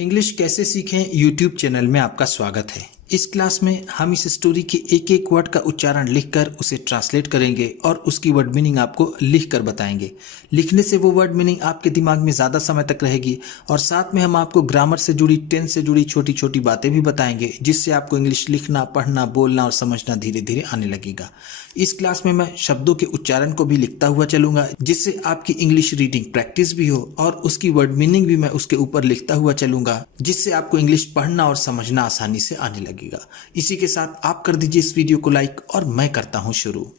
English कैसे सीखें YouTube channel में आपका स्वागत है। इस क्लास में हम इस स्टोरी के एक एक वर्ड का उच्चारण लिखकर उसे ट्रांसलेट करेंगे और उसकी वर्ड मीनिंग आपको लिखकर बताएंगे। लिखने से वो वर्ड मीनिंग आपके दिमाग में ज़्यादा समय तक रहेगी और साथ में हम आपको ग्रामर से जुड़ी, टेंस से जुड़ी छोटी छोटी बातें भी बताएंगे, जिससे आपको इंग्लिश लिखना, पढ़ना, बोलना और समझना धीरे धीरे आने लगेगा। इस क्लास में मैं शब्दों के उच्चारण को भी लिखता हुआ चलूंगा, जिससे आपकी इंग्लिश रीडिंग प्रैक्टिस भी हो और उसकी वर्ड मीनिंग भी मैं उसके ऊपर लिखता हुआ चलूंगा, जिससे आपको इंग्लिश पढ़ना और समझना आसानी से आने लगेगा। इसी के साथ आप कर दीजिए इस वीडियो को लाइक और मैं करता हूं शुरू।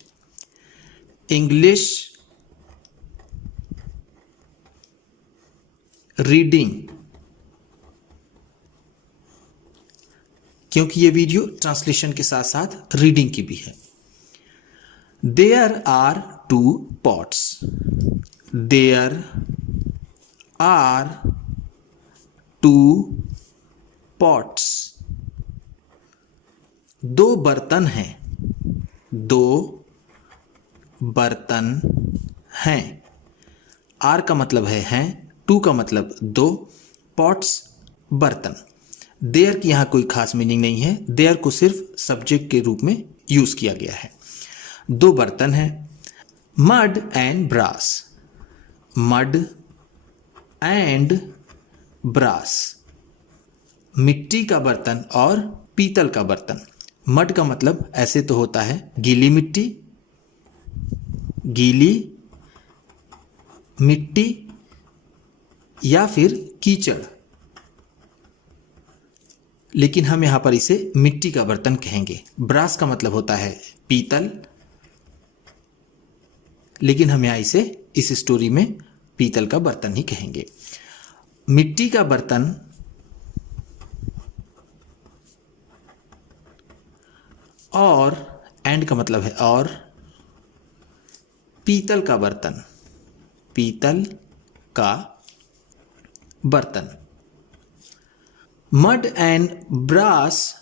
इंग्लिश रीडिंग, क्योंकि ये वीडियो ट्रांसलेशन के साथ साथ रीडिंग की भी है। There are two pots. There are two pots. दो बर्तन हैं। दो बर्तन हैं। आर का मतलब है हैं, टू का मतलब दो, पॉट्स बर्तन। देयर की यहां कोई खास मीनिंग नहीं है। देयर को सिर्फ सब्जेक्ट के रूप में यूज किया गया है। दो बर्तन हैं। Mud and brass. Mud and brass, मिट्टी का बर्तन और पीतल का बर्तन। मड का मतलब ऐसे तो होता है गीली मिट्टी, गीली मिट्टी या फिर कीचड़, लेकिन हम यहां पर इसे मिट्टी का बर्तन कहेंगे। ब्रास का मतलब होता है पीतल, लेकिन हम यहां इसे इस स्टोरी में पीतल का बर्तन ही कहेंगे। मिट्टी का बर्तन और एंड का मतलब है और, पीतल का बर्तन, पीतल का बर्तन। Mud and brass,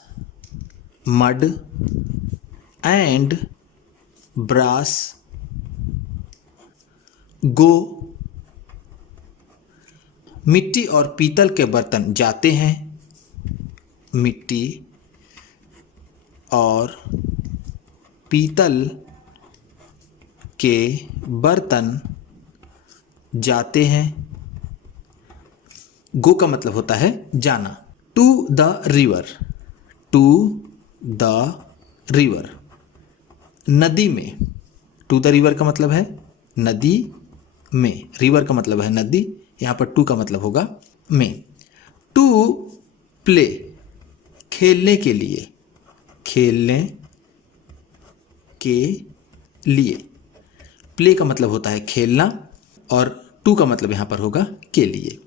mud and brass go. मिट्टी और पीतल के बर्तन जाते हैं। मिट्टी और पीतल के बर्तन जाते हैं। गो का मतलब होता है जाना। To the river, to the river, नदी में। टू द रिवर का मतलब है नदी में, रिवर का मतलब है नदी, यहां पर टू का मतलब होगा में। टू प्ले, खेलने के लिए, खेलने के लिए। प्ले का मतलब होता है खेलना और टू का मतलब यहां पर होगा के लिए।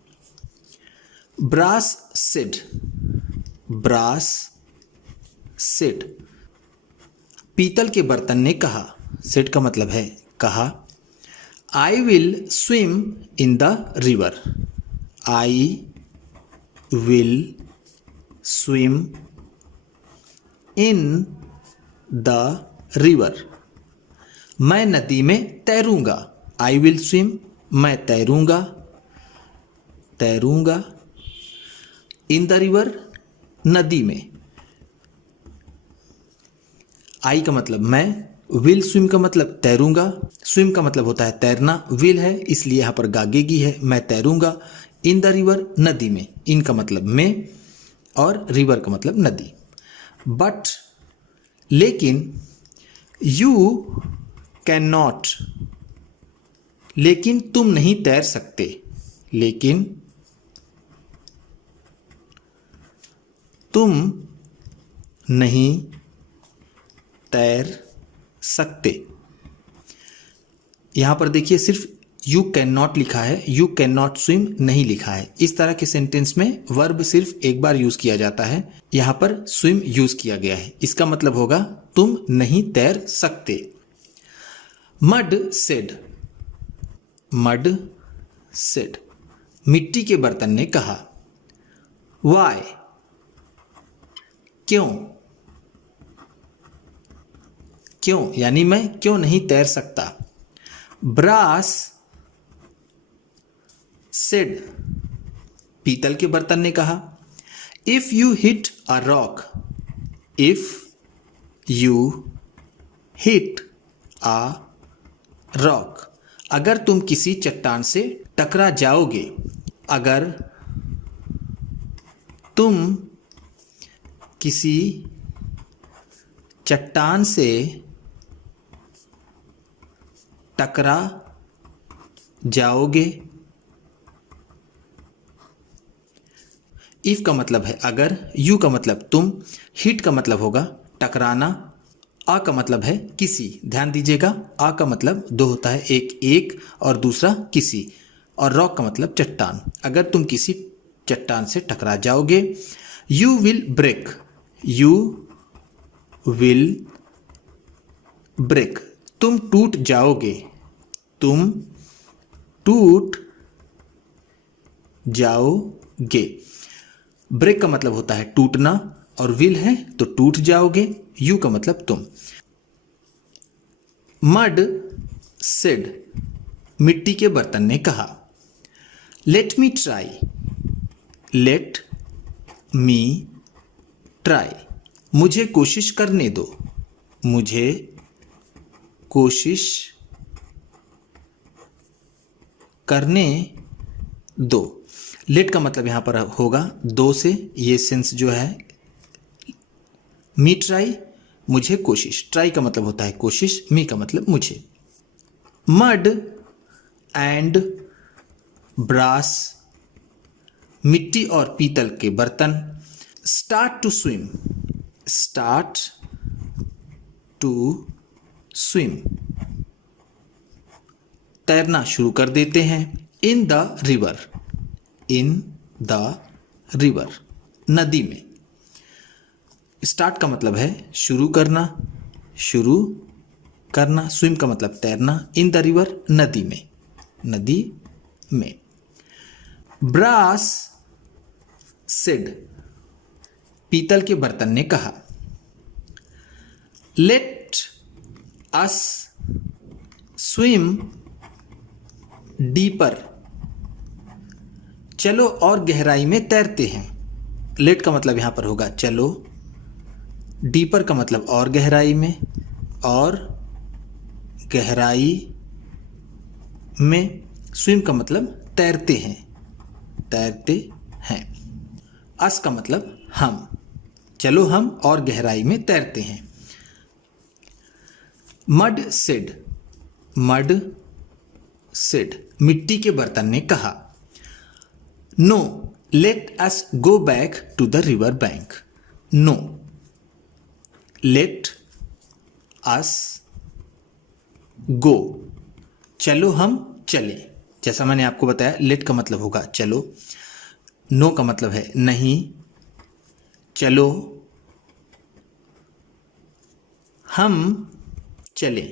ब्रास सेड, ब्रास सेड, पीतल के बर्तन ने कहा। सेड का मतलब है कहा। I will swim in the river, I will swim in the river, मैं नदी में तैरूंगा। आई विल स्विम, मैं तैरूंगा, तैरूंगा। इन द रिवर, नदी में। आई का मतलब मैं, विल स्विम का मतलब तैरूंगा, स्विम का मतलब होता है तैरना, विल है इसलिए यहां पर गागेगी है, मैं तैरूंगा। इन द रिवर, नदी में। इन का मतलब में और रिवर का मतलब नदी। बट, लेकिन, यू कैन नॉट, लेकिन तुम नहीं तैर सकते, लेकिन तुम नहीं तैर सकते। यहां पर देखिए सिर्फ यू कैन नॉट लिखा है, यू कैन नॉट स्विम नहीं लिखा है। इस तरह के सेंटेंस में वर्ब सिर्फ एक बार यूज किया जाता है, यहां पर स्विम यूज किया गया है। इसका मतलब होगा तुम नहीं तैर सकते। मड सेड, मड सेड, मिट्टी के बर्तन ने कहा। वाई, क्यों, क्यों यानी मैं क्यों नहीं तैर सकता। ब्रास सेड, पीतल के बर्तन ने कहा। If you hit a rock, if you hit a rock, अगर तुम किसी चट्टान से टकरा जाओगे, अगर तुम किसी चट्टान से टकरा जाओगे। इफ का मतलब है अगर, यू का मतलब तुम, हिट का मतलब होगा टकराना, आ का मतलब है किसी। ध्यान दीजिएगा, आ का मतलब दो होता है, एक एक और दूसरा किसी, और रॉक का मतलब चट्टान। अगर तुम किसी चट्टान से टकरा जाओगे, you will break, you will break, तुम टूट जाओगे, तुम टूट जाओगे। ब्रेक का मतलब होता है टूटना, और विल है तो टूट जाओगे, यू का मतलब तुम। मड सेड, मिट्टी के बर्तन ने कहा। Let me try, let me try, मुझे कोशिश करने दो, मुझे कोशिश करने दो। लेट का मतलब यहां पर होगा दो से, ये सेंस जो है। मी ट्राई, मुझे कोशिश, ट्राई का मतलब होता है कोशिश, मी का मतलब मुझे। मड एंड ब्रास, मिट्टी और पीतल के बर्तन। Start to swim, start to swim, तैरना शुरू कर देते हैं। In the river, in the river, नदी में। स्टार्ट का मतलब है शुरू करना, शुरू करना। स्विम का मतलब तैरना। इन द रिवर, नदी में, नदी में। ब्रास सेड, पीतल के बर्तन ने कहा। लेट अस स्विम डीपर, चलो और गहराई में तैरते हैं। लेट का मतलब यहां पर होगा चलो, डीपर का मतलब और गहराई में, और गहराई में। स्विम का मतलब तैरते हैं, तैरते हैं। अस का मतलब हम, चलो हम और गहराई में तैरते हैं। मड सेड, मड सेड, मिट्टी के बर्तन ने कहा। No let us go back to the river bank, no let us go, चलो हम चले। जैसा मैंने आपको बताया, लेट का मतलब होगा चलो, नो का मतलब है नहीं, चलो हम चले।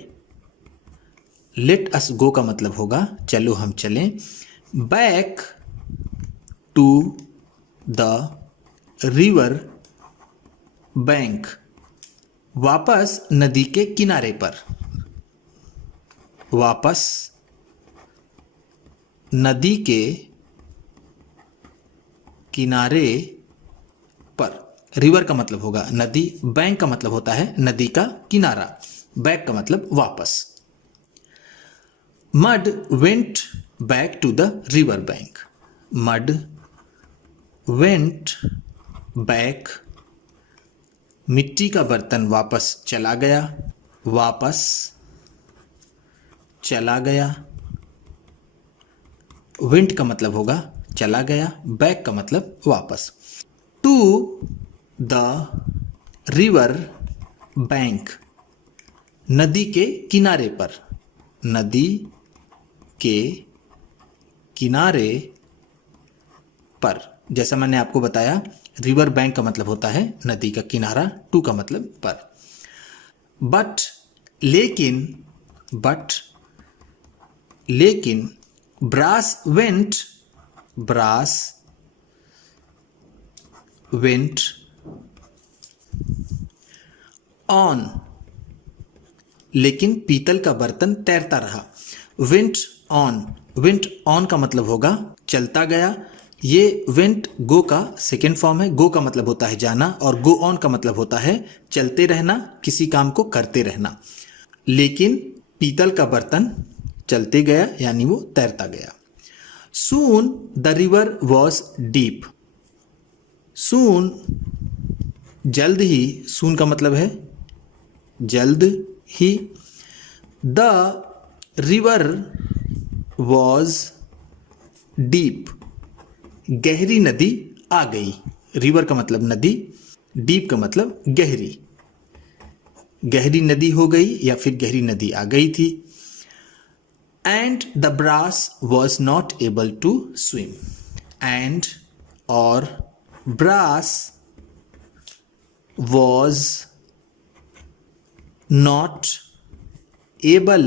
लेट अस गो का मतलब होगा चलो हम चलें। Back to the river bank, वापस नदी के किनारे पर, वापस नदी के किनारे पर। रिवर का मतलब होगा नदी, बैंक का मतलब होता है नदी का किनारा, बैक का मतलब वापस। Mud went back to the river bank, mud went back, मिट्टी का बर्तन वापस चला गया, वापस चला गया। वेंट का मतलब होगा चला गया, बैक का मतलब वापस। टू द रिवर बैंक, नदी के किनारे पर, नदी के किनारे पर। जैसा मैंने आपको बताया, रिवर बैंक का मतलब होता है नदी का किनारा, टू का मतलब पर। बट लेकिन, बट लेकिन, brass went, brass went on, लेकिन पीतल का बर्तन तैरता रहा। वेंट ऑन, वेंट ऑन का मतलब होगा चलता गया, ये वेंट गो का सेकेंड फॉर्म है। गो का मतलब होता है जाना और गो ऑन का मतलब होता है चलते रहना, किसी काम को करते रहना। लेकिन पीतल का बर्तन चलते गया यानी वो तैरता गया। Soon the river was deep. Soon जल्द ही, सून का मतलब है जल्द ही। द रिवर वॉज डीप, गहरी नदी आ गई। रिवर का मतलब नदी, डीप का मतलब गहरी। गहरी नदी हो गई या फिर गहरी नदी आ गई थी। And the brass was not able to swim. And और brass was not able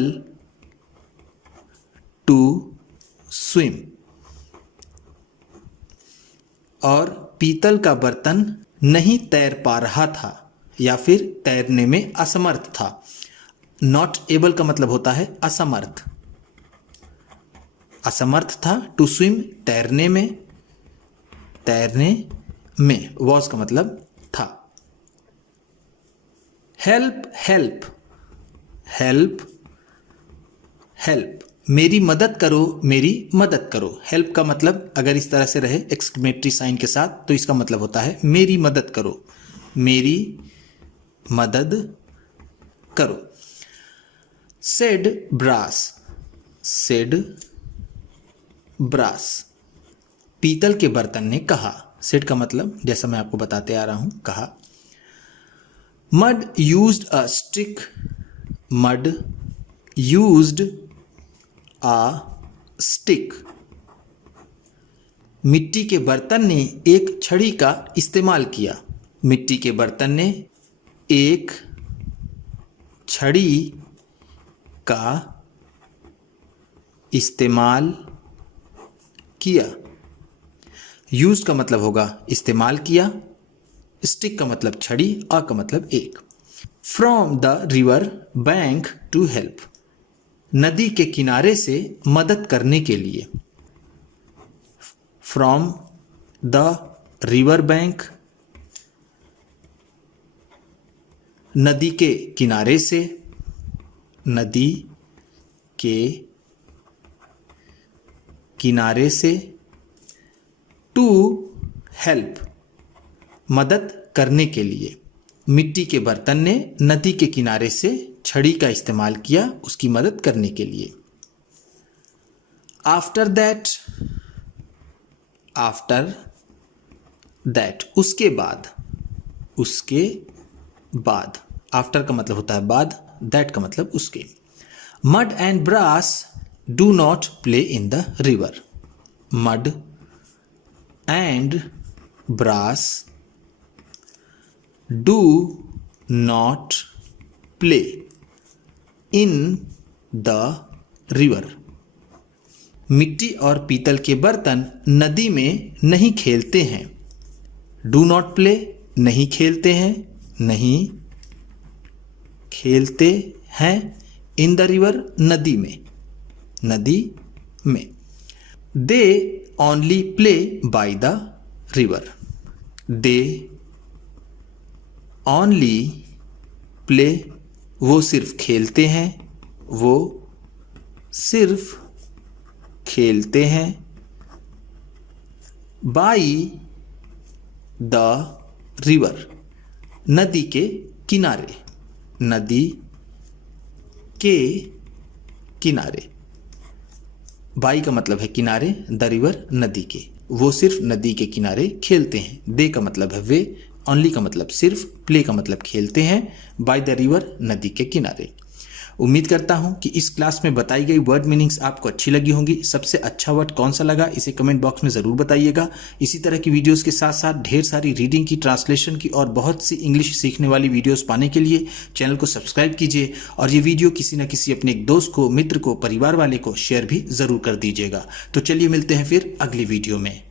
to swim, और पीतल का बर्तन नहीं तैर पा रहा था या फिर तैरने में असमर्थ था। नॉट एबल का मतलब होता है असमर्थ। असमर्थ था, टू स्विम तैरने में, तैरने में, वॉज का मतलब था। हेल्प हेल्प, हेल्प हेल्प, मेरी मदद करो, मेरी मदद करो। हेल्प का मतलब अगर इस तरह से रहे एक्सक्लेमेटरी साइन के साथ तो इसका मतलब होता है मेरी मदद करो, मेरी मदद करो। सेड ब्रास, सेड ब्रास, पीतल के बर्तन ने कहा। सेड का मतलब जैसा मैं आपको बताते आ रहा हूं, कहा। Mud used a stick, mud used a stick, मिट्टी के बर्तन ने एक छड़ी का इस्तेमाल किया। मिट्टी के बर्तन ने एक छड़ी का इस्तेमाल किया। यूज का मतलब होगा इस्तेमाल किया, स्टिक का मतलब छड़ी, आ का मतलब एक। From the river bank to help, नदी के किनारे से मदद करने के लिए। फ्रॉम द रिवर बैंक, नदी के किनारे से, नदी के किनारे से। टू हेल्प, मदद करने के लिए। मिट्टी के बर्तन ने नदी के किनारे से छड़ी का इस्तेमाल किया उसकी मदद करने के लिए। आफ्टर दैट, आफ्टर दैट, उसके बाद, उसके बाद। आफ्टर का मतलब होता है बाद, दैट का मतलब उसके। Mud and brass do not play in the river. Mud and brass do not play in the river, मिट्टी और पीतल के बर्तन नदी में नहीं खेलते हैं। डू नॉट प्ले, नहीं खेलते हैं, नहीं खेलते हैं। इन द रिवर, नदी में, नदी में। They only play by the river. They only play, वो सिर्फ खेलते हैं, वो सिर्फ खेलते हैं। बाई द रिवर, नदी के किनारे, नदी के किनारे। बाई का मतलब है किनारे, द रिवर नदी के, वो सिर्फ नदी के किनारे खेलते हैं। दे का मतलब है वे, ओनली का मतलब सिर्फ, प्ले का मतलब खेलते हैं, बाय द रिवर नदी के किनारे। उम्मीद करता हूं कि इस क्लास में बताई गई वर्ड मीनिंग्स आपको अच्छी लगी होंगी। सबसे अच्छा वर्ड कौन सा लगा इसे कमेंट बॉक्स में ज़रूर बताइएगा। इसी तरह की वीडियोस के साथ साथ ढेर सारी रीडिंग की, ट्रांसलेशन की और बहुत सी इंग्लिश सीखने वाली वीडियोस पाने के लिए चैनल को सब्सक्राइब कीजिए और ये वीडियो किसी न किसी अपने एक दोस्त को, मित्र को, परिवार वाले को शेयर भी ज़रूर कर दीजिएगा। तो चलिए मिलते हैं फिर अगली वीडियो में।